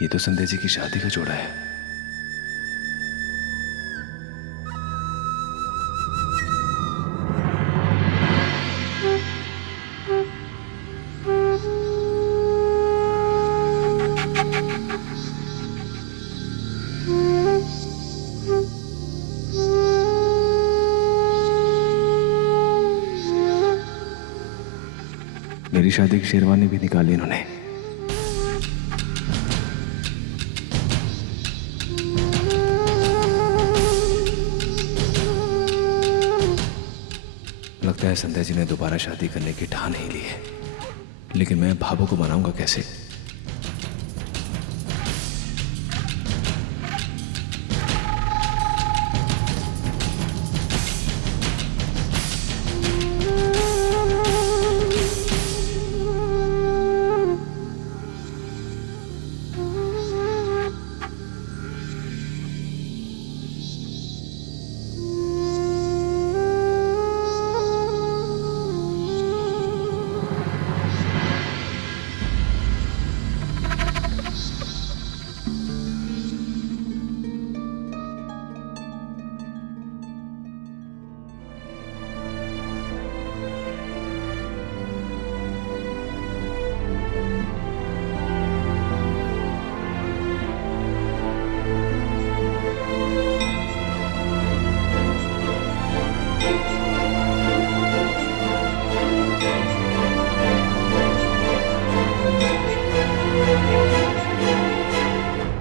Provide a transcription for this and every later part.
ये तो संध्या जी की शादी का जोड़ा है। मेरी शादी की शेरवानी भी निकाली इन्होंने। लगता है संध्या जी ने दोबारा शादी करने की ठान नहीं ली है, लेकिन मैं भाभो को मनाऊंगा कैसे?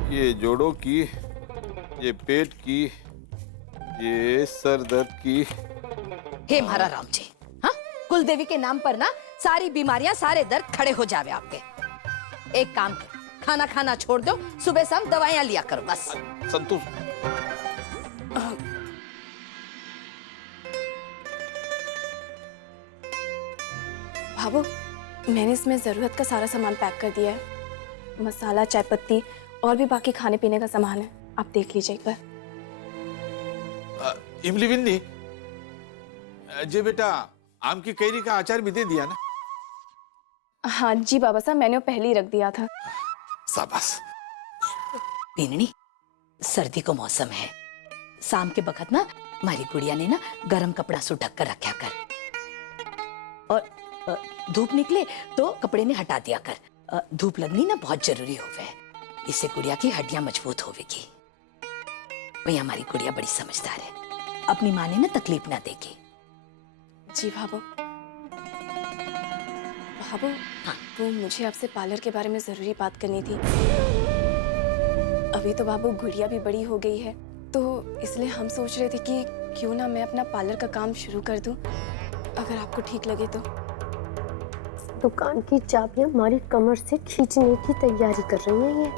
ये जोड़ों की, ये पेट की, ये सर दर्द की। हे महाराज राम जी, हाँ कुल देवी के नाम पर ना सारी बीमारियां सारे दर्द खड़े हो जावे आपके। एक काम करो, खाना खाना छोड़ दो, सुबह शाम दवाइयां लिया करो बस। संतोष, भाभो, मैंने इसमें जरूरत का सारा सामान पैक कर दिया है। मसाला, चाय पत्ती और भी बाकी खाने पीने का सामान है, आप देख लीजिए एक बार। इमली बिंदी, जे बेटा आम की कैरी का अचार भी दे दिया ना? हाँ जी बाबा साहब, मैंने वो पहले ही रख दिया था। शाबाश। बीननी, सर्दी को मौसम है, शाम के वक्त ना हमारी गुड़िया ने ना गर्म कपड़ा से ढक कर रखा कर, और धूप निकले तो कपड़े ने हटा दिया कर। धूप लगनी ना बहुत जरूरी होवे, इससे गुड़िया की हड्डियां मजबूत होवेगी। वही हमारी गुड़िया बड़ी समझदार है, अपनी माँ ने ना तकलीफ ना देगी। जी भाभो। भाभो, हाँ। तो मुझे आपसे पार्लर के बारे में जरूरी बात करनी थी। अभी तो बाबू गुड़िया भी बड़ी हो गई है, तो इसलिए हम सोच रहे थे कि क्यों ना मैं अपना पार्लर का काम शुरू कर दूं, अगर आपको ठीक लगे तो। दुकान की चाबियां हमारी कमर से खींचने की तैयारी कर रही हैं ये।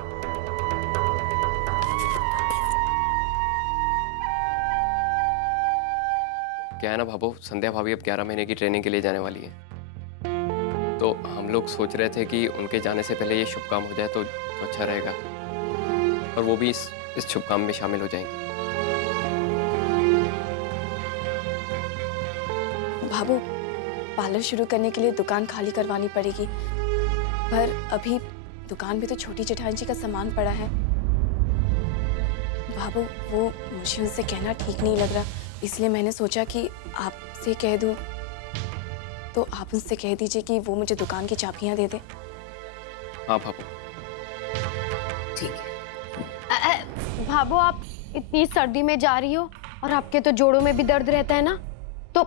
क्या है ना भाभो, संध्या भाभी अब 11 महीने की ट्रेनिंग के लिए जाने वाली है, तो हम लोग सोच रहे थे कि उनके जाने से पहले ये शुभ काम हो जाए तो अच्छा रहेगा, और वो भी इस शुभ काम में शामिल हो जाएंगे। भाभो, पार्लर शुरू करने के लिए दुकान खाली करवानी पड़ेगी, पर अभी दुकान में तो छोटी जेठानी जी का सामान पड़ा है। भाभो, वो मुझे उनसे कहना ठीक नहीं लग रहा, इसलिए मैंने सोचा कि आपसे कह दूं, तो आप उनसे कह दीजिए कि वो मुझे दुकान की चाबियां दे दे। हाँ भाभो। ठीक है। भाभो, आप इतनी सर्दी में जा रही हो और आपके तो जोड़ों में भी दर्द रहता है ना, तो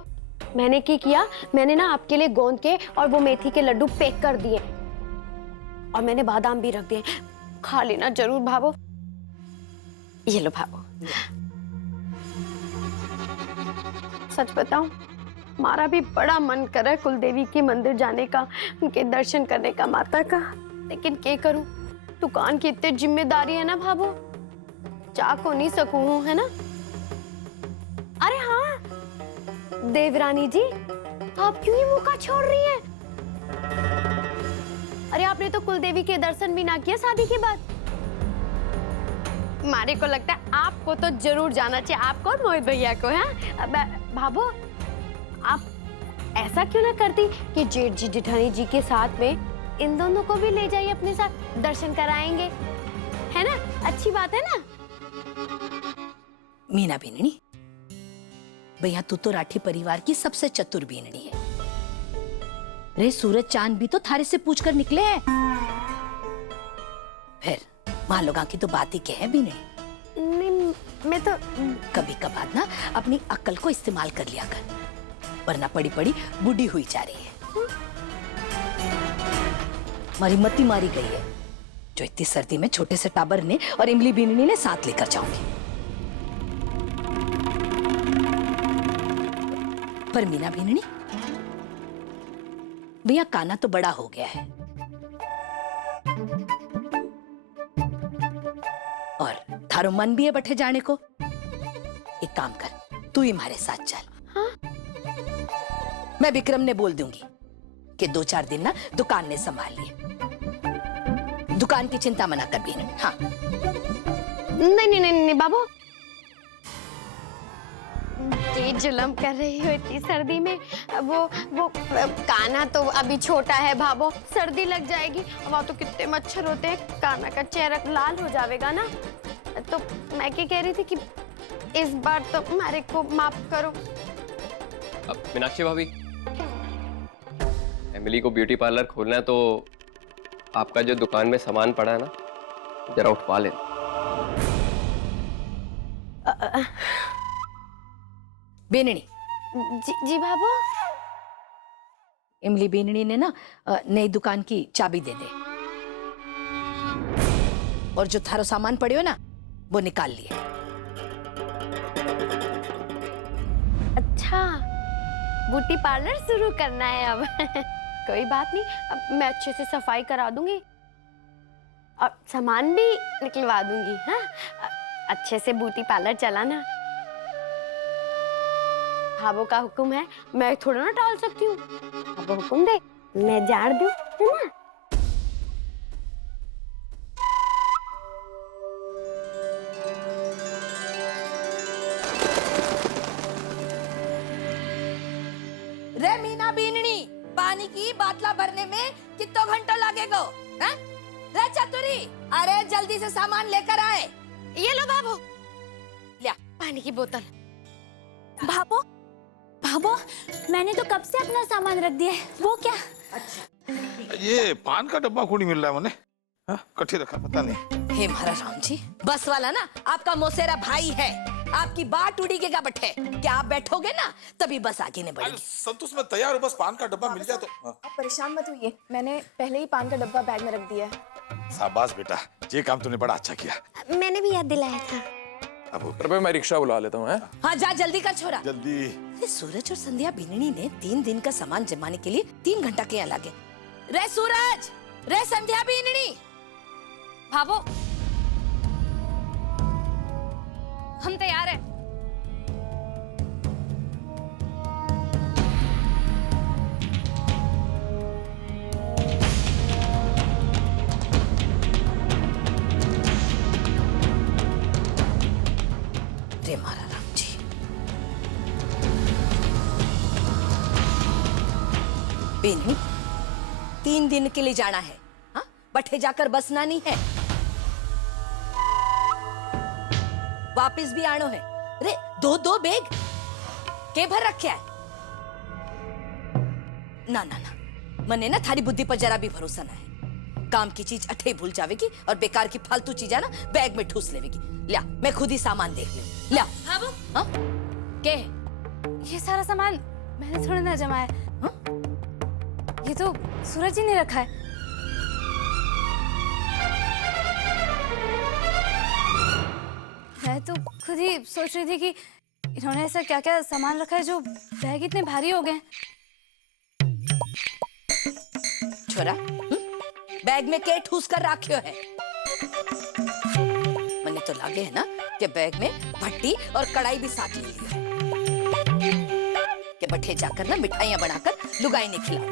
मैंने क्या किया, मैंने ना आपके लिए गोंद के और वो मेथी के लड्डू पैक कर दिए, और मैंने बादाम भी रख दिए, खा लेना जरूर भाभो। ये लो भाभो। सच बताऊं, हमारा भी बड़ा मन कर रहा है कुलदेवी के मंदिर जाने का, उनके दर्शन करने का, माता का, लेकिन क्या करूं, दुकान की इतनी जिम्मेदारी है ना भाभो, जा को नहीं सकूं, है ना। अरे हाँ देवरानी जी, आप क्यों ये मौका छोड़ रही हैं? अरे आपने तो कुलदेवी के दर्शन भी ना किया शादी के बाद। हमारे को लगता है आपको तो जरूर जाना चाहिए, आपको और मोहित भैया को। है भाभो, आप ऐसा क्यों ना करती कि जेठ जी जेठानी जी के साथ में इन दोनों को भी ले जाइए अपने साथ, दर्शन कराएंगे। है ना? अच्छी बात है ना? मीना बीननी, भैया तू तो राठी परिवार की सबसे चतुर बीननी है। रे सूरज चांद भी तो थारे से पूछकर निकले हैं। फिर मां लोगा की तो बात ही क्या है बीने। नहीं, मैं तो कभी कभार ना अपनी अक्ल को इस्तेमाल कर लिया कर, वरना पड़ी पड़ी बूढ़ी हुई जा रही है। हमारी मती मारी गई है जो इतनी सर्दी में छोटे से टाबर ने और इमली बीननी ने साथ लेकर जाऊंगी। पर मीना बीननी, भैया काना तो बड़ा हो गया है और थारो मन भी है बठे जाने को। एक काम कर, तू ही हमारे साथ चल। हाँ? मैं विक्रम ने बोल दूंगी कि 2-4 दिन ना दुकान ने संभाल लिए। दुकान की चिंता मना कर भी नहीं। हाँ नहीं बाबू, ये जुलम कर रही हो इतनी सर्दी में। वो काना तो अभी छोटा है भाभो, सर्दी लग जाएगी। वहाँ तो कितने मच्छर होते हैं, काना का चेहरा लाल हो जाएगा ना। तो मैं क्या कह रही थी कि इस बार तो हमारे को माफ करो। अब मीनाक्षी भाभी, एमिली को ब्यूटी पार्लर खोलना है तो आपका जो दुकान में सामान पड़ा है ना, जरा उठवा ले। बेननी जी भाभो। इमली बेननी ने ना नई दुकान की चाबी दे दे और जो थारो सामान पड़े हो ना वो निकाल लिए। अच्छा, ब्यूटी पार्लर शुरू करना है अब। कोई बात नहीं, अब मैं अच्छे से सफाई करा दूंगी और सामान भी निकलवा दूंगी। हाँ, अच्छे से ब्यूटी पार्लर चलाना। भाभो का हुक्म है, मैं थोड़ा ना टाल सकती हूँ। भाभो हुक्म दे, मैं झाड़ दूँ, है ना? रे मीना बीननी, पानी की बाटला भरने में कितना घंटा लगेगा? हैं? रे चतुरी, अरे जल्दी से सामान लेकर आए। ये लो भाभो, लिया पानी की बोतल। भाभो, भाभो, मैंने तो कब से अपना सामान रख दिया है। वो क्या? ये पान का डब्बा कौन मिल रहा है मैंने? कट्ठी रखा, पता नहीं। हे महाराज राम जी, बस वाला ना आपका मोसेरा भाई है। आपकी बात उड़ीगेगा बट्टे। क्या आप बैठोगे ना तभी बस आगे नहीं बढ़ेगी। संतोष में तैयार हो, बस पान का डब्बा मिल जाए तो। आप परेशान मत होइए, मैंने पहले ही पान का डब्बा बैग में रख दिया है। शाबाश बेटा, ये काम तूने बड़ा अच्छा किया। मैंने भी याद दिलाया था। अब रुपए मैं रिक्शा बुला लेता हूँ। हाँ जा जल्दी कर छोरा। जल्दी। ये सूरज और संध्या बिन्नी ने 3 दिन का सामान जमाने के लिए 3 घंटा के यहाँ लगे। रे सूरज, रे संध्या बिन्नी, भाभो, हम तैयार हैं। रे मारा राम जी, बिन्नी 3 दिन के लिए जाना है। हाँ, बठे जाकर बसना नहीं है, वापिस भी आनो है। रे 2 बैग के भर रखे है? ना ना ना, मने ना थारी बुद्धि पर जरा भी भरोसा ना है। काम की चीज अठे भूल जावेगी और बेकार की फालतू चीज है ना बैग में ठूस लेवेगी। लिया, मैं खुद ही सामान देख लूं। लिया। भाभो, हाँ? क्या है? ये सारा सामान मैंने थोड़ा ना जमाया है। हाँ? ये तो सूरज जी ने रखा है। मैं तो खुद ही सोच रही थी कि इन्होंने ऐसा क्या क्या सामान रखा है जो बैग इतने भारी हो गए। छोरा, बैग में क्या ठूस कर रखियो है? मने तो लागे है ना कि बैग में भट्टी और कढ़ाई भी साथ ले लियो है कि बठे जाकर ना मिठाइयां बनाकर लुगाई ने खिलाओ।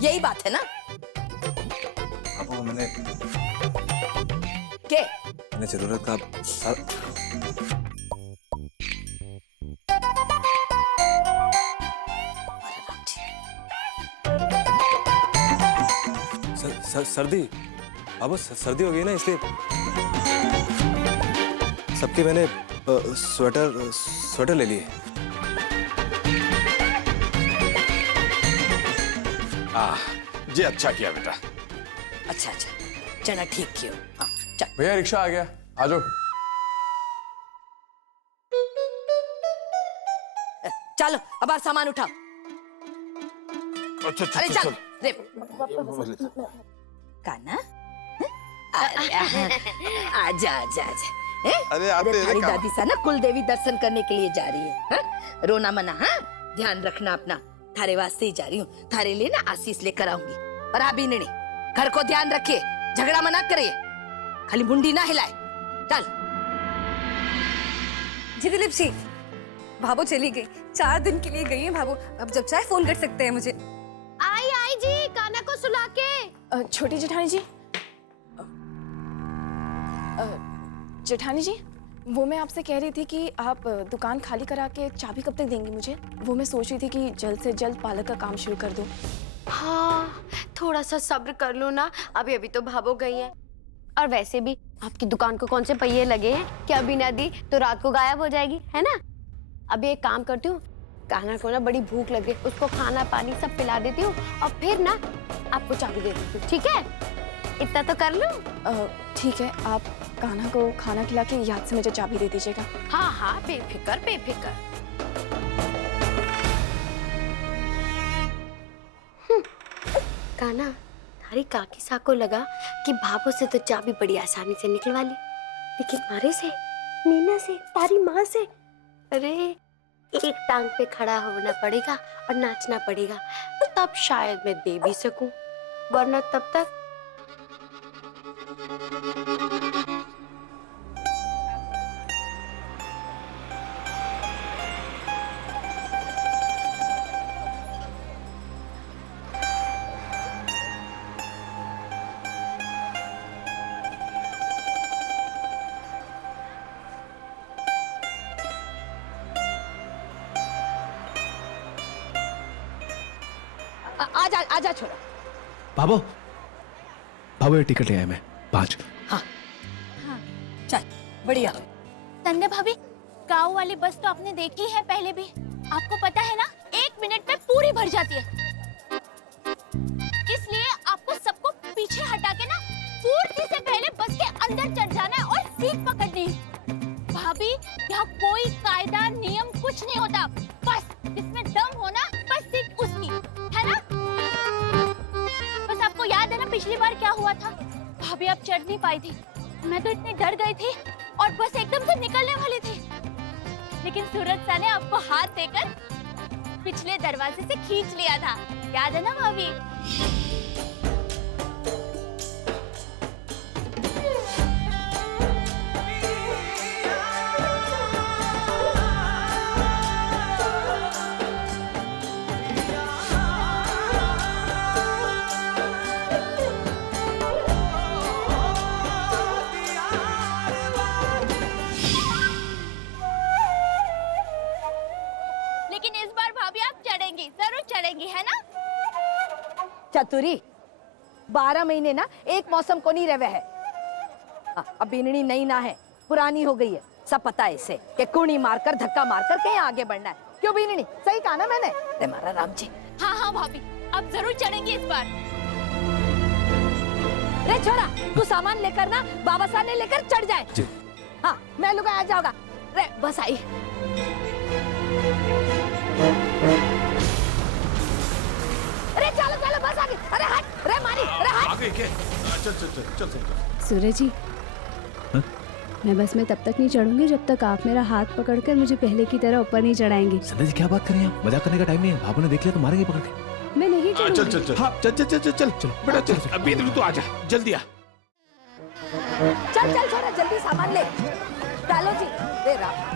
यही बात है ना? अब मैंने के जरूरत का अरे राम जी। सर्दी अब सर्दी हो गई ना, इसलिए सबके मैंने स्वेटर ले लिए। जी अच्छा किया बेटा। अच्छा अच्छा, चना ठीक कियो। हाँ चल। भैया रिक्शा आ गया, आ जाओ। चलो अब आप सामान उठाओ। अच्छा अरे चल रे काना। आजा आजा आजा। अरे आते रे थारी काना। दादी सा ना कुल देवी दर्शन करने के लिए जा रही है। हाँ? रोना मना, हाँ ध्यान रखना अपना। थारे वास्ते ही जा रही हूँ, थारे लिए ना आशीष लेकर आऊंगी। और आप भी नहीं, घर को ध्यान रखिए, झगड़ा मना करिए, खाली मुंडी ना हिलाए। चल। जी दिलीप जी, भाभो चली गई, 4 दिन के लिए गई है भाभो। अब जब चाहे फोन कर सकते हैं मुझे। आई आई जी, काना को सुला के। छोटी जेठानी जी, जेठानी जी, वो मैं आपसे कह रही थी कि आप दुकान खाली करा के चाबी कब तक देंगी मुझे? वो मैं सोच रही थी कि जल्द से जल्द पार्लर का काम शुरू कर दूं। हाँ, थोड़ा सा सब्र कर लो ना, अभी अभी तो भाभो गई है। और वैसे भी आपकी दुकान को कौन से पहिए लगे हैं कि अभी ना दी तो रात को गायब हो जाएगी, है ना? अभी एक काम करती हूँ, कान्हा को ना बड़ी भूख लग रही है, उसको खाना पानी सब पिला देती हूँ और फिर ना आपको चाबी दे देती हूँ, ठीक है? इतना तो कर लो। ठीक है, आप कान्हा को खाना खिला के याद से मुझे चाबी दे दीजिएगा। हाँ हाँ, बेफिक्र बेफिक्र। कान्हा, थारी काकी सा को लगा कि भाभो से तो चाबी बड़ी आसानी से निकलवा ली, लेकिन मारे से, मीना से, तारी माँ से, अरे एक टांग पे खड़ा होना पड़ेगा और नाचना पड़ेगा, तब शायद मैं दे भी सकूं, वरना तब तक। आजा आजा छोरा। भाभो भाभो ये टिकट ले आया मैं 5। हाँ चल बढ़िया। संध्या भाभी, गाँव वाली बस तो आपने देखी है पहले भी, आपको पता है ना 1 मिनट में पूरी भर जाती है। इसलिए आपको सबको पीछे हटा के ना पूर्ति से पहले बस के अंदर चढ़ जाना है और सीट पकड़नी है। भाभी, यहाँ कोई कायदा नियम कुछ नहीं होता, बस जिसमें दम हो ना बस सीट उसकी, है ना? बस आपको याद है ना पिछली बार क्या हुआ था? भाभी आप चढ़ नहीं पाई थी, मैं तो इतनी डर गई थी और बस एकदम से निकलने वाली थी, लेकिन सूरज सा ने आपको हाथ देकर पिछले दरवाजे से खींच लिया था, याद है ना भाभी? लेकिन इस बार भाभी आप चढ़ेंगी, जरूर चढ़ेंगी, है ना? चतुरी 12 महीने ना एक मौसम को नहीं रहे है। अब बीननी नई ना है, पुरानी हो गई है, सब पता है इसे कि कुणी मारकर धक्का मारकर कहीं आगे बढ़ना है। क्यों बीननी, सही कहा ना मैंने? तुम्हारा राम जी। हाँ हाँ भाभी, अब जरूर चढ़ेंगी इस बार। रे छोरा, तू सामान लेकर ना बाबा साहब ने लेकर चढ़ जाए। हाँ मैं लोग आ जाऊंगा। रे बस आई। अरे चलो चलो बस आ गई। अरे हट, रे मारी, अरे हट। आगे के चल चल चल चल चल। सूरज जी, मैं बस में तब तक नहीं चढ़ूंगी जब तक आप मेरा हाथ पकड़कर मुझे पहले की तरह ऊपर नहीं चढ़ाएंगे। संध्या जी क्या बात कर रही हैं आप? मजाक करने का टाइम नहीं है, भाभो ने देख लिया तो मारेंगे पकड़ के। मैं नहीं चल चढ़ूंगी। चल चल। हाँ चल चल चल चल चल चल बेटा चल। अभी तू आ जा जल्दी आ। चल चल छोरा, जल्दी सामान ले। डालो जी, दे रहा।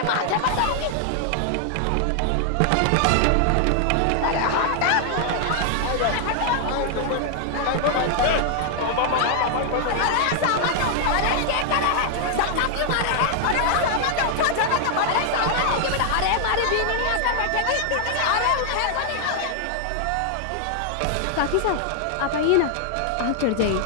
तेरे माथे पर करूंगी। अरे हटा। अरे सामान दो। अरे क्या कर रहे हैं? धक्का क्यों मारे हैं? अरे सामान दो, उठा जगह तो बड़ा। अरे सामान दो बेटा। अरे हमारी बीवी नहीं आकर बैठेगी। अरे उठे को नहीं। काकी साहब आप आइए ना, आग चढ़ जाइए।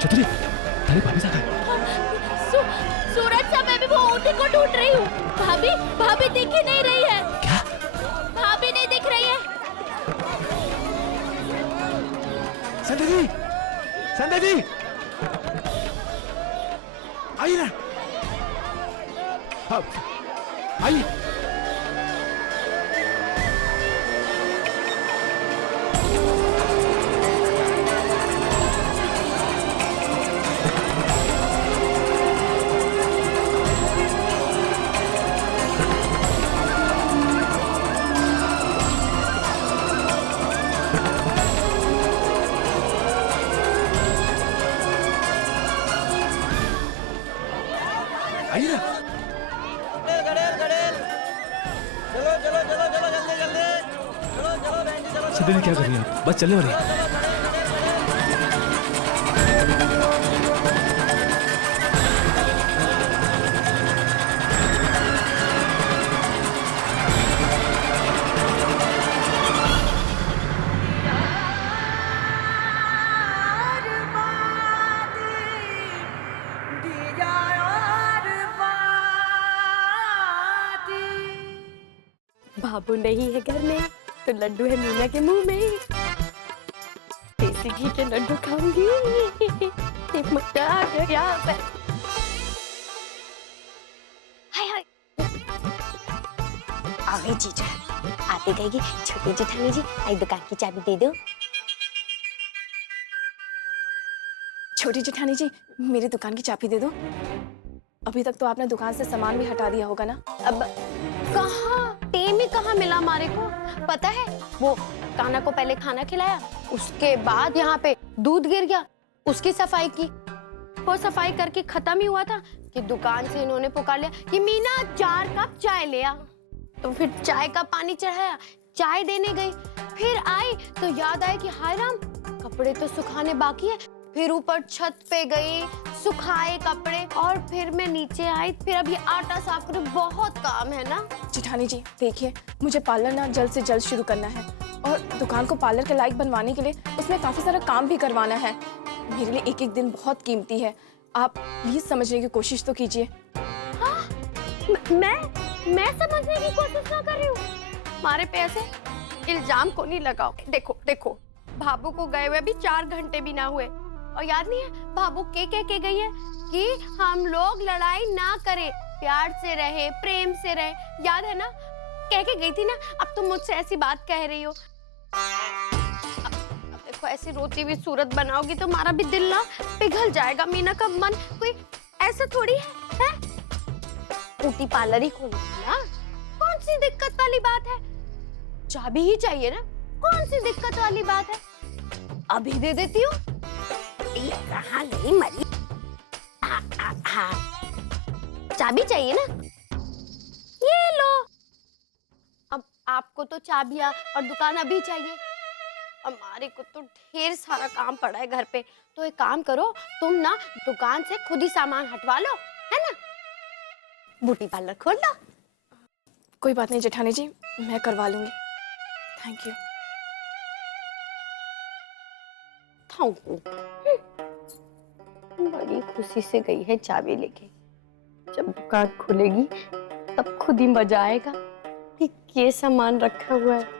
छतरी, अरे भाभी साहब सूरज साहब, मैं भी वो ऊँटी को ढूंढ रही हूँ। भाभी भाभी दिख ही नहीं रही है। क्या? भाभी नहीं दिख रही है। संध्या जी, संध्या जी, आइए ना। हाँ, आइए। आइए ना। संध्या जी क्या कर रही हैं आप? बस चलने वाली है। बाबू नहीं है घर में तो लड्डू है मीना के मुंह में। देसी घी के लड्डू खाऊंगी। एक मट्टा आ गया पे। हाय हाय आ गई जीजा। आते गएगी छोटी जेठानी जी, आई दुकान की चाबी दे दो। छोटी जेठानी जी, मेरी दुकान की चाबी दे दो। अभी तक तो आपने दुकान से सामान भी हटा दिया होगा ना? अब कहाँ टेम ही कहाँ मिला हमारे को? पता है वो कान्हा को पहले खाना खिलाया, उसके बाद यहाँ पे दूध गिर गया, उसकी सफाई की। वो सफाई करके खत्म ही हुआ था कि दुकान से इन्होंने पुकार लिया कि मीना 4 कप चाय ले आ। तो फिर चाय का पानी चढ़ाया, चाय देने गई, फिर आई तो याद आया कि हाय राम कपड़े तो सुखाने बाकी है। फिर ऊपर छत पे गई, सुखाए कपड़े, और फिर मैं नीचे आई, फिर अब ये आटा साफ करूं। बहुत काम है ना जेठानी जी देखिए, मुझे पार्लर ना जल्द से जल्द शुरू करना है और दुकान को पार्लर के लायक बनवाने के लिए उसमें काफी सारा काम भी करवाना है। मेरे लिए एक एक दिन बहुत कीमती है, आप प्लीज समझने की कोशिश तो कीजिए। हाँ, मैं समझने की कोशिश ना कर रही हूँ। हमारे पे ऐसे इल्जाम को नहीं लगाओ। देखो देखो भाभू को गए हुए अभी 4 घंटे भी ना हुए, और याद नहीं है भाभू कह के गई है कि हम लोग लड़ाई ना करें, प्यार से रहे, प्रेम से रहे। याद है ना? कह के गई थी ना। अब तुम मुझसे ऐसी बात कह रही हो। अब देखो ऐसी रोती हुई सूरत बनाओगी तो हमारा भी दिल ना पिघल जाएगा। मीना का मन कोई ऐसा थोड़ी है? ब्यूटी पार्लर ही खोलना ना, कौन सी दिक्कत वाली बात है? चाबी ही चाहिए ना, कौन सी दिक्कत वाली बात है? अभी दे देती हूँ। कहाँ गई मरी? चाबी चाहिए ना, ये लो। अब आपको तो चाबियां और दुकान अभी चाहिए, हमारे को तो ढेर सारा काम पड़ा है घर पे। तो एक काम करो, तुम ना दुकान से खुद ही सामान हटवा लो, है ना? ब्यूटी पार्लर खोल लो। कोई बात नहीं जेठानी जी, मैं करवा लूंगी। Thank you. बड़ी खुशी से गई है चाबी लेके। जब दुकान खुलेगी तब खुद ही मजा आएगा कि ये सामान रखा हुआ है।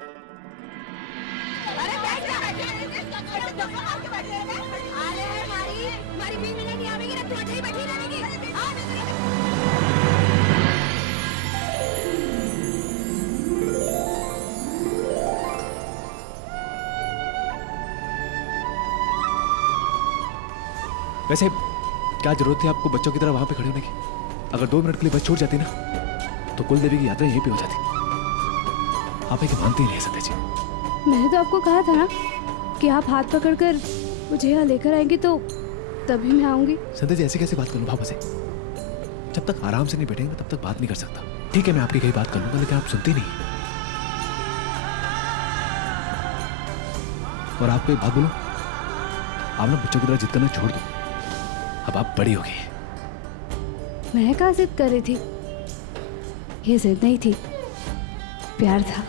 वैसे क्या जरूरत थी आपको बच्चों की तरह वहां पे खड़े होने की? अगर 2 मिनट के लिए बस छूट जाती ना तो कुल देवी की यात्रा यहीं पे हो जाती। आप एक मानते ही नहीं संध्या जी। मैंने तो आपको कहा था ना कि आप हाथ पकड़कर मुझे यहाँ लेकर आएंगे तो तभी मैं आऊंगी। संध्या जी ऐसे कैसे बात कर लूं भाभा से? जब तक आराम से नहीं बैठेंगे तब तक बात नहीं कर सकता। ठीक है मैं आपकी कहीं बात कर लूंगा, लेकिन आप सुनती नहीं। और आपको एक बात बोलूं, आप ना बच्चों की तरह जिद करना छोड़ दो। अब आप बड़ी हो गई हैं। मैं कहाँ जिद कर रही थी? ये जिद नहीं थी, प्यार था।